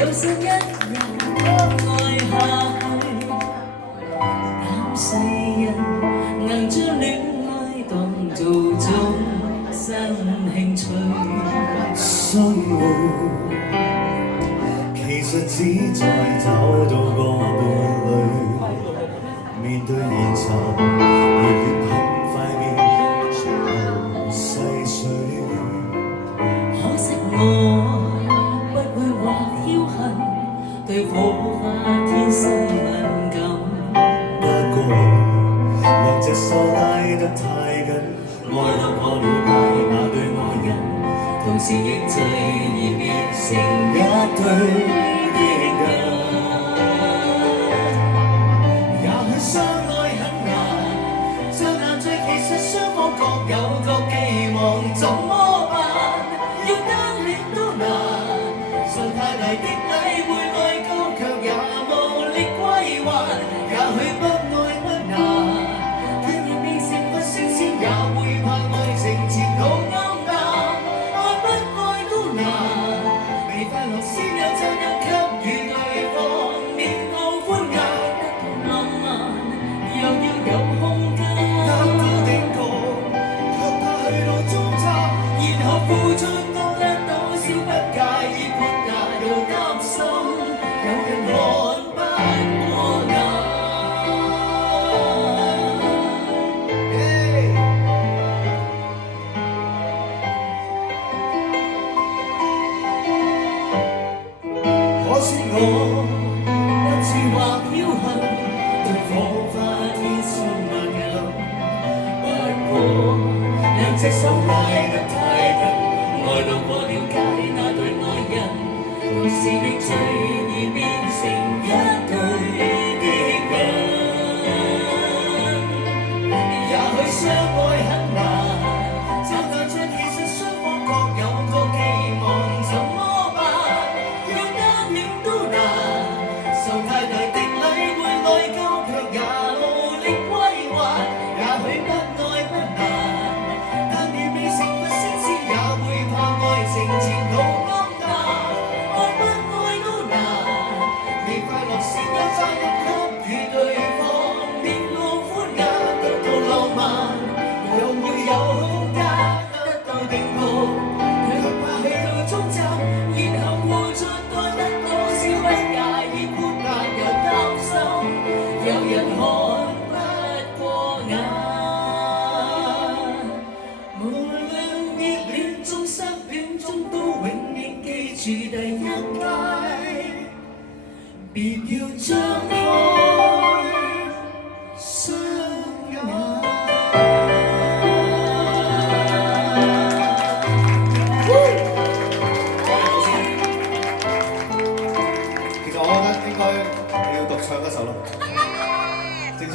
有生一日愛下去，但世人能將戀愛當做終身興趣。生活其實只在找到個伴侶，面對現實，熱戀很快變全部細碎。可惜我不會或僥倖，對火花天生敏感。不過兩隻手拉得太緊，愛到我了解那對愛人，同時亦隨意變成一對的人。也許相愛很難，像男醉其實雙方各有各寄望，怎麼辦？要單戀都難，信太大的禮會愛高，卻也無力歸還。也許不愛不難，但亦未成佛升仙，也會怕愛情前途暗淡。愛不愛都難，未快樂先有責任給予對方，面露歡顏，得到浪漫，又要有空間。得到的個，卻怕去到終站，然後付出多得到少，不介意豁達又擔心，有人看不過眼。可惜我不是或僥倖，對火花天生敏感。不過兩隻手拉得太緊，愛到過了解那對愛人，同時亦隨意變成一對的人。也許相愛很難，找到這其實雙方各有各寄望，怎麼辦？要單戀都難，受太大的禮會愛交，卻也無力歸還。也許不愛不難，但如未成佛升仙，也會怕愛情前途暗淡。愛不愛都難，未快樂先有責任給予對方，面露歡顏，得到浪漫，又會有空間，得到定局，卻怕去到終站，然後付出多得多少，不介意豁達又擔心，有人看不過眼。無論熱戀中失戀中，都永遠記住第一屆，別要將